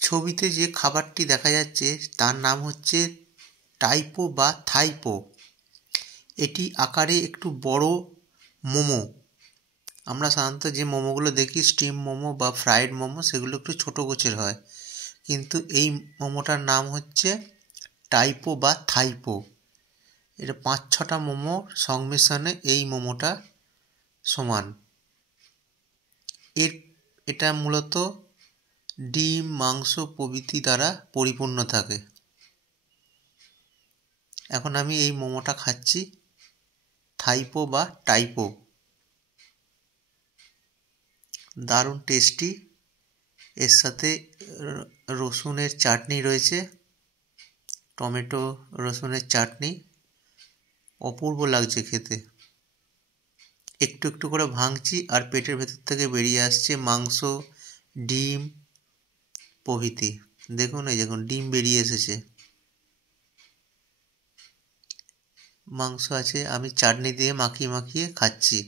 ছবিতে যে খাবারটি দেখা যাচ্ছে তার নাম হচ্ছে টাইপো বা থাইপো। এটি আকারে একটু বড় মোমো। আমরা সাধারণত যে মোমোগুলো দেখি স্টিম মোমো বা ফ্রাইড মোমো, সেগুলো একটু ছোটো গোছের হয়, কিন্তু এই মোমোটার নাম হচ্ছে টাইপো বা থাইপো। এটা 5-6টা মোমোর সংমিশ্রণে এই মোমোটা সমান। এটা মূলত ডিম, মাংস প্রভৃতি দ্বারা পরিপূর্ণ থাকে। এখন আমি এই মোমোটা খাচ্ছি, থাইপো বা টাইপো। দারুণ টেস্টি। এর সাথে রসুনের চাটনি রয়েছে, টমেটো রসুনের চাটনি, অপূর্ব লাগছে খেতে। একটু একটু করে ভাঙছি আর পেটের ভেতর থেকে বেরিয়ে আসছে মাংস, ডিম প্রভৃতি। দেখুন, এই দেখুন ডিম বেরিয়ে এসেছে, মাংস আছে। আমি চাটনি দিয়ে মাখিয়ে মাখিয়ে খাচ্ছি।